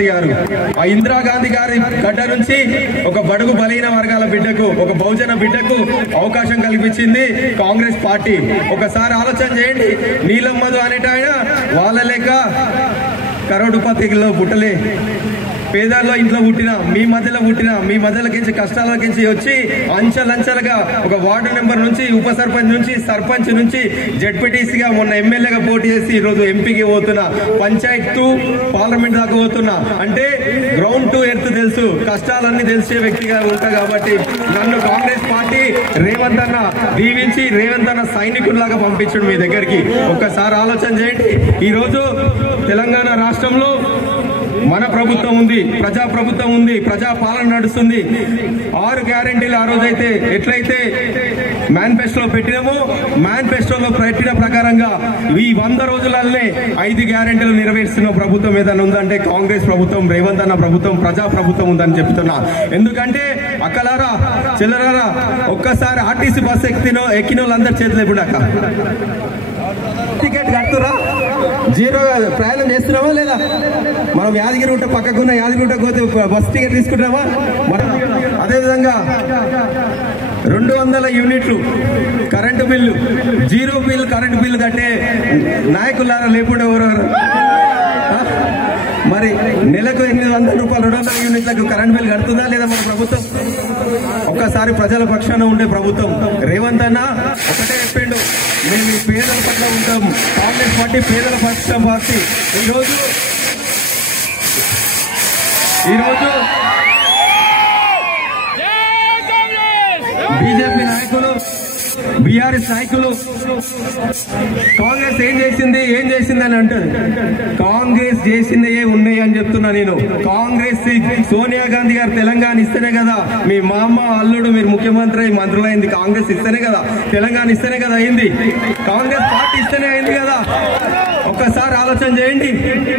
ఇందిరాగాంధీ గారు. ఆ ఇందిరాగాంధీ గారి గడ్డ నుంచి ఒక బడుగు బలహీన వర్గాల బిడ్డకు, ఒక బహుజన బిడ్డకు అవకాశం కల్పించింది కాంగ్రెస్ పార్టీ. ఒకసారి ఆలోచన చేయండి. నీలం మధు అనేటాయన వాళ్ళ లెక్క కరోడుపతిలో పుట్టలే, పేదల్లో ఇంట్లో పుట్టిన, మీ మధ్యలోకించి కష్టాలకించి వచ్చి అంచెలంచెలుగా ఒక వార్డు మెంబర్ నుంచి, ఉప సర్పంచ్ నుంచి, సర్పంచ్ నుంచి జెడ్పీటీసీగా, మొన్న ఎమ్మెల్యేగా పోటీ చేసి ఈరోజు ఎంపీకి పోతున్నా, పంచాయత్ టు పార్లమెంట్ దాకా పోతున్నా. అంటే గ్రౌండ్ టు ఎర్త్ తెలుసు, కష్టాలన్నీ తెలిసే వ్యక్తిగా ఉంటా. కాబట్టి నన్ను కాంగ్రెస్ పార్టీ రేవంత్ అన్న దీవించి, రేవంత్ అన్న సైనికుడిలాగా పంపించడం మీ దగ్గరికి. ఒక్కసారి ఆలోచన చేయండి. ఈరోజు తెలంగాణ రాష్ట్రంలో మన ప్రభుత్వం ఉంది, ప్రజా ప్రభుత్వం ఉంది, ప్రజా పాలన నడుస్తుంది. 6 గ్యారెంటీలు ఆ రోజైతే ఎట్లయితే మేనిఫెస్టోలో పెట్టినామో, మేనిఫెస్టోలో పెట్టిన ప్రకారంగా ఈ 100 రోజులనే 5 గ్యారెంటీలు నెరవేరుస్తున్న ప్రభుత్వం ఏదైనా ఉందంటే కాంగ్రెస్ ప్రభుత్వం, రేవంత్ అన్న ప్రభుత్వం, ప్రజా ప్రభుత్వం ఉందని చెప్తున్నా. ఎందుకంటే అక్కలారా చెల్లరారా, ఒక్కసారి ఆర్టీసీ బస్సు ఎక్కిన వాళ్ళందరి చేతులు ఇప్పుడు అక్క టికెట్ కడుతురా, జీరో ప్రయాణం చేస్తున్నావా లేదా? మనం యాదగిరి ఉంటే పక్కకున్న యాదగిరి పోతే బస్ టికెట్ తీసుకుంటామా? అదేవిధంగా 200 యూనిట్లు current bill, zero bill current bill కట్టే నాయకులారా లేకుండా ఎవరెవరు? మరి నెలకు 800 రూపాయలు 200 యూనిట్లకు కరెంట్ బిల్ కడుతుందా లేదా మన ప్రభుత్వం? ఒక్కసారి ప్రజల పక్షాన ఉండే ప్రభుత్వం రేవంత్ అన్న ఒకటే చెప్పిండు, మేము పేదల పట్ల ఉంటాం. కాంగ్రెస్ పార్టీ పేదల పక్ష పార్టీ. ఈరోజు బీజేపీ నాయకులు, బీఆర్ఎస్ నాయకులు కాంగ్రెస్ ఏం చేసింది అని అంటారు. కాంగ్రెస్ చేసిందే ఉన్నాయి అని చెప్తున్నా నేను. కాంగ్రెస్ సోనియా గాంధీ గారు తెలంగాణ ఇస్తేనే కదా మీ మామ అల్లుడు మీరు ముఖ్యమంత్రి మంత్రులైంది. కాంగ్రెస్ ఇస్తేనే కదా, తెలంగాణ ఇస్తేనే కదా అయింది. కాంగ్రెస్ పార్టీ ఇస్తేనే అయింది కదా. ఒక్కసారి ఆలోచన చేయండి.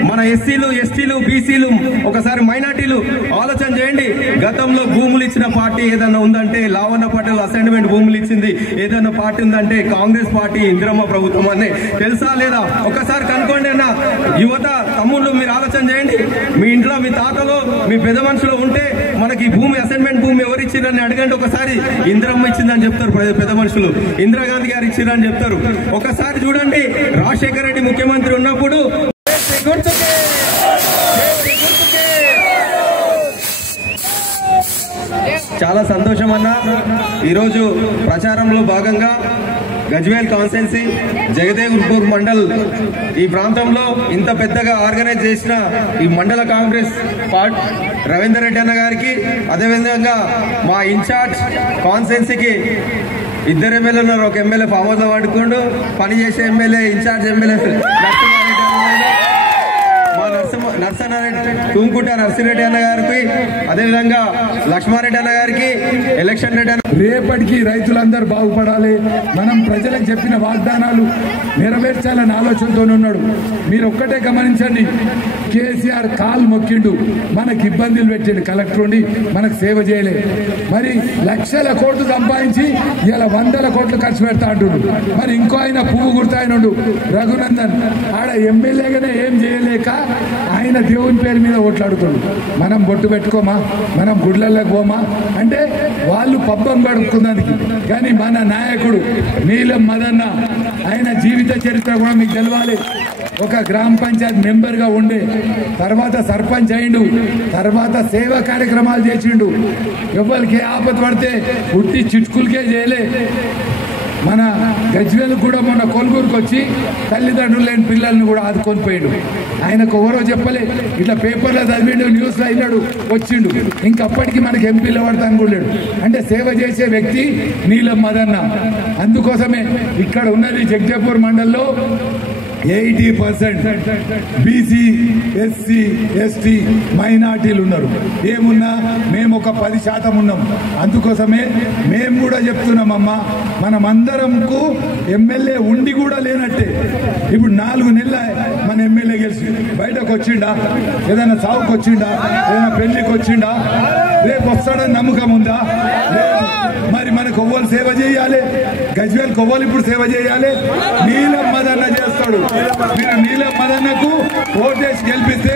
మన ఎస్సీలు, ఎస్టీలు, బీసీలు, ఒకసారి మైనార్టీలు ఆలోచన చేయండి. గతంలో భూములు ఇచ్చిన పార్టీ ఏదన్నా ఉందంటే లావణ్య పటేల్ అసైన్మెంట్ భూములు ఇచ్చింది ఏదన్నా పార్టీ ఉందంటే కాంగ్రెస్ పార్టీ, ఇందిరమ్మ ప్రభుత్వం అని తెలుసా లేదా? ఒకసారి కనుక్కోండి అన్న. యువత తమ్ముళ్ళు మీరు ఆలోచన చేయండి. మీ ఇంట్లో మీ తాతలు, మీ పెద్ద మనుషులు ఉంటే మనకి భూమి, అసైన్మెంట్ భూమి ఎవరు ఇచ్చిందని అడగండి. ఒకసారి ఇందిరమ్మ ఇచ్చిందని చెప్తారు పెద్ద మనుషులు, ఇందిరాగాంధీ గారు ఇచ్చిందని చెప్తారు. ఒకసారి చూడండి, రాజశేఖర రెడ్డి ముఖ్యమంత్రి ఉన్నప్పుడు చాలా సంతోషం అన్న. ఈరోజు ప్రచారంలో భాగంగా గజ్వేల్ కాన్స్టిట్యున్సీ, జగదేవ్పూర్ మండల్ ఈ ప్రాంతంలో ఇంత పెద్దగా ఆర్గనైజ్ చేసిన ఈ మండల కాంగ్రెస్ పార్టీ రవీందర్ రెడ్డి అన్న గారికి, అదేవిధంగా మా ఇన్ఛార్జ్ కాన్స్టిట్యున్సీకి 2 ఎమ్మెల్యేలు ఉన్నారు. ఒక ఎమ్మెల్యే ఫామ్ హౌస్ లో పడుకుంటూ పనిచేసే ఎమ్మెల్యే, ఇన్ఛార్జ్ ఎమ్మెల్యే నర్సనారెడ్డి, తుంకుట నర్సిరెడ్డి అన్న గారికి, అదేవిధంగా లక్ష్మారెడ్డి అన్న గారికి, ఎలక్షన్ రెడ్డి అన్న. రేపటికి రైతులందరూ బాగుపడాలి, మనం ప్రజలకు చెప్పిన వాగ్దానాలు నెరవేర్చాలని ఆలోచనతో ఉన్నాడు. మీరు ఒక్కటే గమనించండి, కేసీఆర్ కాలు మొక్కిండు, మనకు ఇబ్బందులు పెట్టిండు, కలెక్టర్ ఉండి మనకు సేవ చేయలే. మరి లక్షల కోట్లు సంపాదించి ఇలా 100 కోట్లు ఖర్చు పెడతా అంటుండు. మరి ఇంకో ఆయన పువ్వు గుర్తాయనుండు రఘునందన్, ఆడ ఎమ్మెల్యేగానే ఏం చేయలేక ఆయన దేవుని పేరు మీద ఓట్లాడుతాడు. మనం బొట్టు పెట్టుకోమా, మనం గుడ్లలోకి పోమా అంటే వాళ్ళు పబ్బం గడుపుకున్నందుకు. కానీ మన నాయకుడు నీలం మదన్న, ఆయన జీవిత చరిత్ర కూడా మీకు తెలవాలి. ఒక గ్రామ పంచాయత్ మెంబర్ గా ఉండే తర్వాత సర్పంచ్ అయిండు, తర్వాత సేవా కార్యక్రమాలు చేసిండు. ఎవరికి ఆపద పడితే ఉట్టి చిట్కులకే చేయలే. మన గజ్వేల్ కూడా మొన్న కొలుగురికి వచ్చి తల్లిదండ్రులు లేని పిల్లల్ని కూడా ఆదుకొని పోయాడు. ఆయనకు ఎవరో చెప్పలే, ఇట్లా పేపర్లో చదివిండు, న్యూస్లో అయినాడు, వచ్చిండు. ఇంకప్పటికీ మనకి ఎంపీలో పడతాను కూడా లేడు. అంటే సేవ చేసే వ్యక్తి నీలం మదన్న. అందుకోసమే ఇక్కడ ఉన్నది జగదేవ్పూర్ మండల్లో 80% బీసీ, ఎస్సీ, ఎస్టీ, మైనార్టీలు ఉన్నారు. ఏమున్నా మేము ఒక 10% ఉన్నాం. అందుకోసమే మేము కూడా చెప్తున్నామమ్మా, మనమందరంకు ఎమ్మెల్యే ఉండి కూడా లేనట్టే. ఇప్పుడు 4 నెలల మన ఎమ్మెల్యే గెలిచి బయటకు వచ్చిండా, ఏదైనా సాగుకు వచ్చిండా, ఏదైనా పెళ్లికి వచ్చిండా, రేపు వస్తాడని నమ్మకం ఉందా? మరి మన కొవ్వలు సేవ చేయాలి, గజ్వేల్ కొవ్వలు ఇప్పుడు సేవ చేయాలి. నీలం మదన్న చేస్తాడు. మీరు నీలం మదన్నకు ఓటేసి గెలిపిస్తే